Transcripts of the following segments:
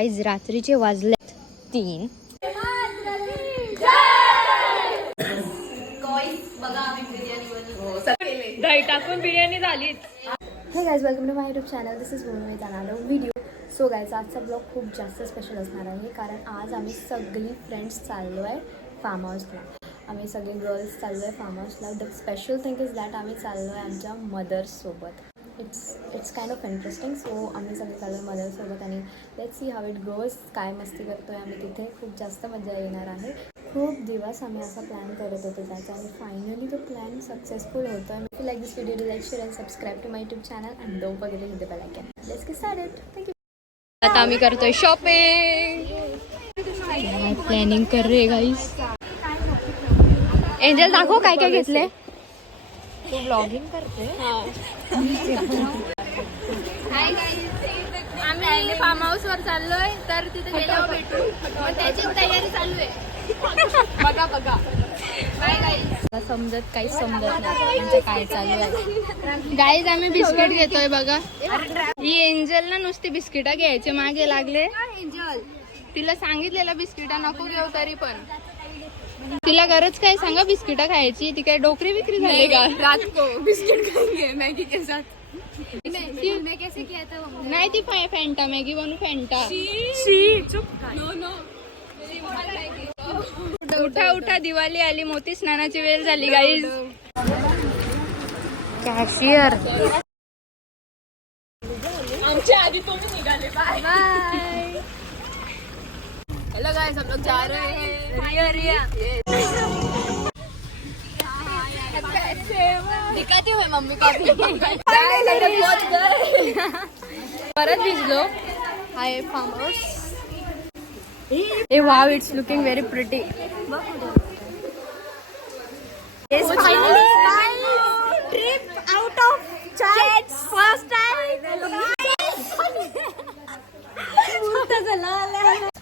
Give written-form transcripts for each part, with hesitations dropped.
Guys रात्रीचे वाजलेत 3. दही टाकून बिर्याणी झाली. Hey guys welcome to my YouTube channel. This is Bhumi with another video. So guys आजचा ब्लॉग खूप जास्त स्पेशल असणार आहे, कारण आज आम्ही सगळी फ्रेंड्स चाललो आहे फार्म हाऊसला. आम्ही सगळे गर्ल्स चाललो आहे फार्म हाऊसला. The special thing is that आम्ही चाललो आहे आमच्या मदर्ससोबत. It's kind of interesting. So आम्ही सगळे चाललो आहे मदरसोबत आणि let's see how it goes. काय मस्ती करतो आहे आम्ही तिथे. खूप जास्त मजा येणार आहे. खूप दिवस आम्ही असा प्लॅन करत होतो त्याचा आणि फायनली तो प्लॅन सक्सेसफुल होतो आहे. If you like this video, like, share and subscribe to my YouTube channel and don't forget to hit the bell icon. Let's get started. Thank you. आता आम्ही करतोय शॉपिंग. प्लॅनिंग कर रे गाईस. एंजल दाखव काय काय घेतले. तू ब्लॉगिंग करते. आम्ही फार्म हाऊस वर चाललोय, तर तिथे गेल्यावर भेटू. मग त्याची तयारी चालू आहे. बघा बघा. Bye guys. समजत काहीच समजत नाही म्हणजे काय चालू आहे. गाईज आम्ही बिस्किट घेतोय बघा. ही एंजल ना नुसती बिस्किटा घ्यायचे मागे लागले. तिला सांगितलेलं बिस्किटा नको घेऊ, तरी पण तिला गरज काय सांगा बिस्किटा खायची. ती काय डोकरी विक्री झाली का? रात को बिस्किट खाएंगे मैगी के साथ. नहीं ती फैंटा मैगी बनू फैंटा. उठा उठा दिवाळी आली, मोती स्नानाची वेळ झाली गाईज. कॅशियर आमच्या आधी तुम्ही निघाले. Bye bye. हेलो गाइस, हम लोग जा रहे हैं रिया. दिखाती हुई मम्मी का भी. परत भिजलो. Hi farm house. ए wow, it's looking very pretty. Yes, finally trip out of chats first time.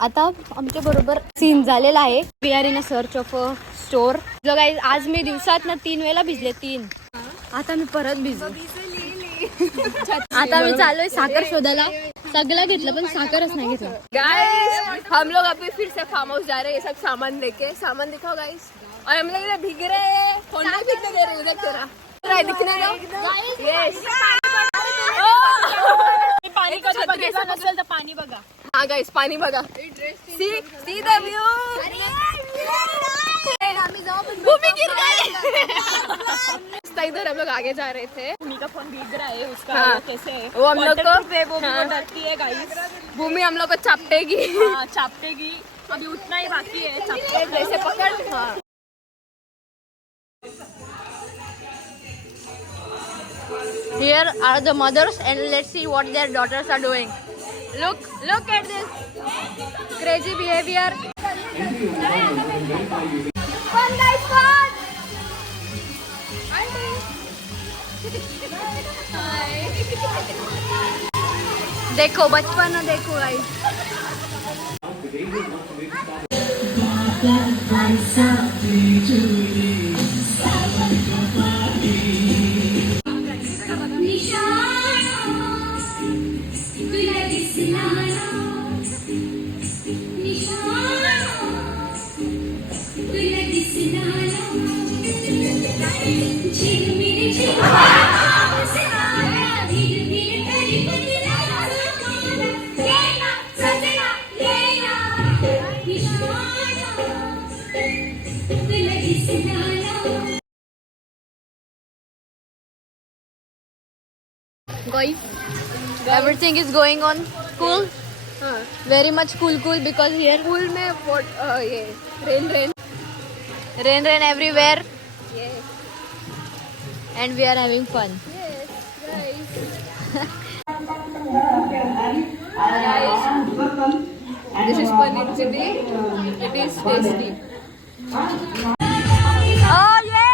आता आमच्या बरोबर सीन झालेला आहे. We are in a search of a store. जो गाईज आज मी दिवसात ना 3 वेळा भिजले. 3. आता मी परत भिजलो. आता मी चाललोय साखर शोधायला. सगळं घेतलं पण साखरच नाही घेतलं. गाइस हम लोग अभी फिर से फार्म हाउस जा रहे हैं, ये सब सामान लेके. सामान दिखाओ गाइस. और हम लोग इधर भीग रहे हैं. फोन नहीं भीगने दे रहे उधर तेरा दिखने दो. यस. पाणी का नसेल तर पाणी बघा. हाँ गाइस पानी बघा. See the view. भूमि गिर गई. इधर हम लोग आगे जा रहे थे. भूमि का फोन भीग रहा है उसका. हाँ. कैसे है वो हम लोग को. हाँ. डरती है गाइस. भूमि हम लोग को चापटेगी. हाँ, चापटेगी. अभी उतना ही बाकी है. चापटे जैसे पकड़. हाँ. Here are the mothers and let's see what their daughters are doing. Look at this crazy behavior. Fun guys, fun. देखो बचपन देखो guys. Guys, everything is going on cool. Very much cool because here school में ये rain rain everywhere. Yes. And we are having fun. Yes, guys. This is paneer chili. It is tasty. Oh yeah!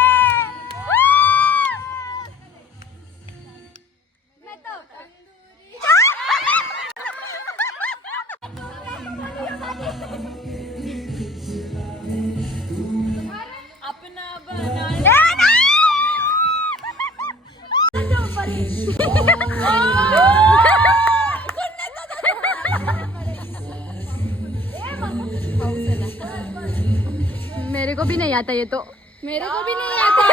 अपना बना. आता येतो. मेरे को भी नहीं आता.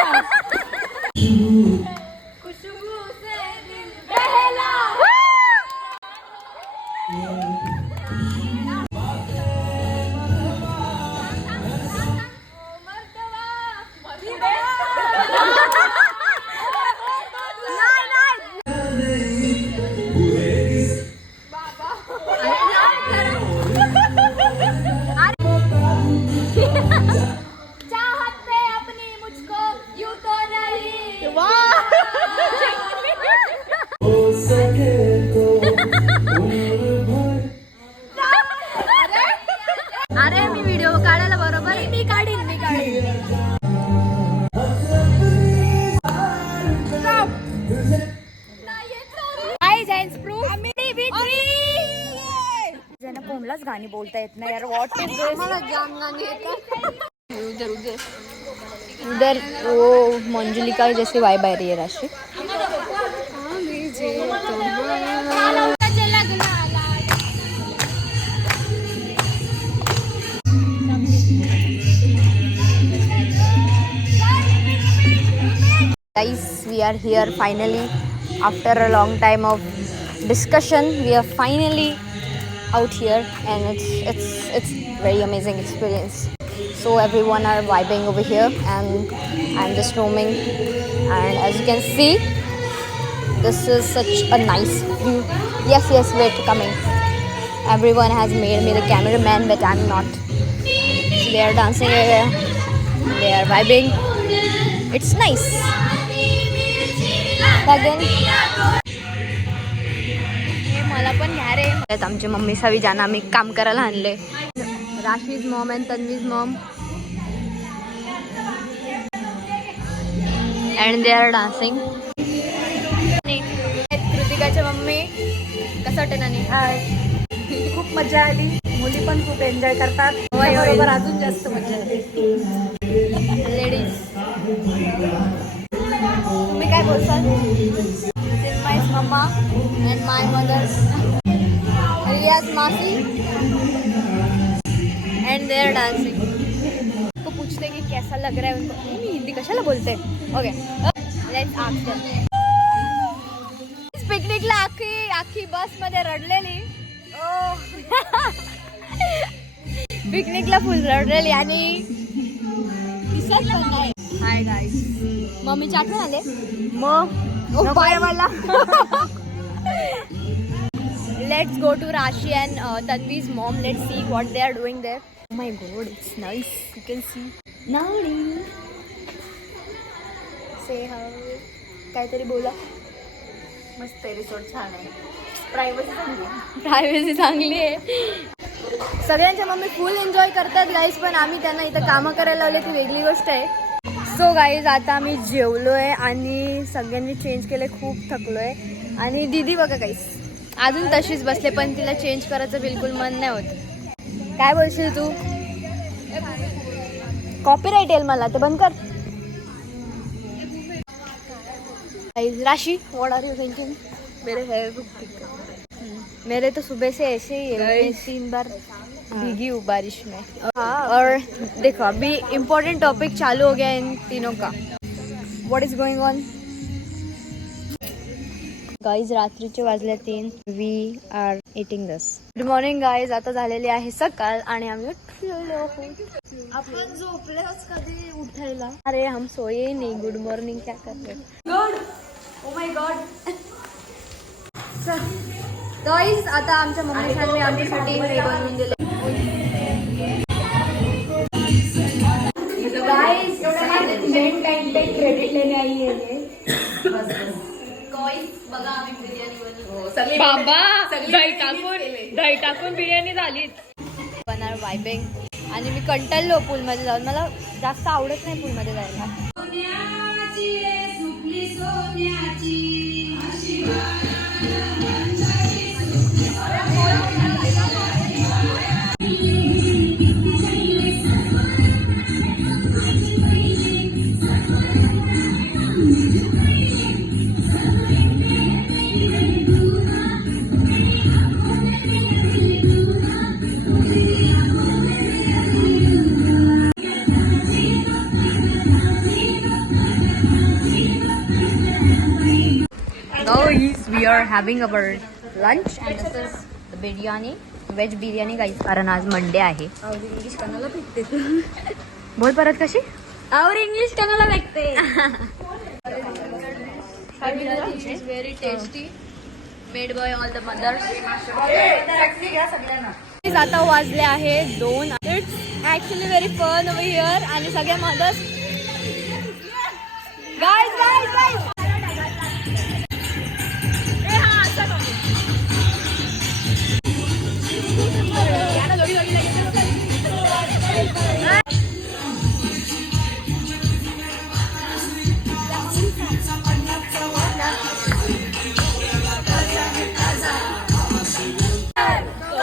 अरे मी व्हिडिओ काढायला बरोबर. मी काढीन. कोणलाच गाणी बोलता येत नाही यार. व्हॉट इज दिस. मला जाम गाणी येतात. उधर वो मंजुलिका जैसी वाइब आ रही है राशि. Guys, we are here finally after a long time of discussion. We are finally out here, and it's very amazing experience. So everyone are vibing over here, and I'm just roaming. And as you can see, this is such a nice view. Yes, wait, coming. Everyone has made me the cameraman, but I'm not. So they are dancing here. They are vibing. It's nice. Again. मला पण घ्या रे. आमची mummy सवी जाना आम्ही काम करायला आणले. Rashi's mom and Tanvi's mom and they are dancing. कृतिकाच्या मम्मी कसं वाटतं नानी? खूप मजा आली. मुली पण खूप एन्जॉय करतात. बरोबर अजून जास्त मजा आली. लेडीज तुम्ही काय बोलसाल? माय मम्मा अँड माय मदर रियाज मासी एंड दे आर डांसिंग. तो पूछते कि कैसा लग रहा है उनको. मी हिंदी कशाला बोलते. Okay let's ask them. पिकनिकला आखी बस मध्ये रडलेली. पिकनिकला फुल रडलेली आणि दिसत पण नाही. Hi guys. मम्मीची आठवण आले मग बाय मला. Let's go to Rashi and Tanvi's mom. Let's see what they are doing there. Oh my god, it's nice. You can see. Naani. Say hi. काहीतरी बोला. मस्त रिसॉर्ट छान आहे. प्रायव्हसी चांगली आहे. सगळ्यांच्या मम्मी फुल एन्जॉय करतात गाईज, पण आम्ही त्यांना इथं कामं करायला लावले ती वेगळी गोष्ट आहे. सो गाईज आता आम्ही जेवलोय आणि सगळ्यांनी चेंज केले. खूप थकलोय. आणि दीदी बघा गाईज अजून तशीच बसले, पण तिला चेंज करायचं बिलकुल मन नाही होत. काय बोलशील तू? कॉपीराइट येईल मला, ते बंद कर. राशि व्हाट आर यू थिंकिंग? मेरे हेयर मेरे तो सुबह से ऐसे ही है. मैं 3 बार भीगी हूँ बारिश में. हाँ, और देखो अभी इम्पोर्टेंट टॉपिक चालू हो गया इन तीनों का. What is going on guys? रात्रीचे वाजले 3. We are eating this. Good morning guys. आता झालेली आहे सकाळ आणि आम्ही उठलेलो आहोत. आपण झोपलेच कधी उठायला. अरे हम सोए ही नहीं. गुड मॉर्निंग क्या करते? Good. Oh my God. Guys आता आमच्या मम्मीने आमच्यासाठी हे बनवून दिले. गाईज क्रेडिट लेने आई है. बघा आम्ही बिर्याणी बनवली. बाबा दही टाकून बिर्याणी झाली. बनणार वायबिंग. आणि मी कंटाळलो पूलमध्ये जाऊन. मला जास्त आवडत नाही पूलमध्ये जायला. Oh yes, we are having our lunch and this is the biryani, veg biryani guys. कारण आज मंडे आहे. और इंग्लिश कनाला भेटते बोल परत कशी? और इंग्लिश कनाला भेटते It's very tasty. Made by all the mothers. आता वाजले आहे 2. It's actually very fun over here आणि सगळे मदर्स guys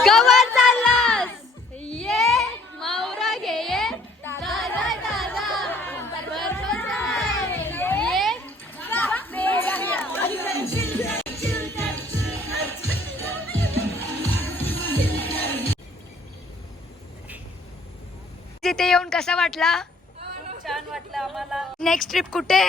कवर चाललास ये मावरा घे ये तिथे येऊन कसा वाटला? छान वाटलं आम्हाला नेक्स्ट ट्रिप कुठे?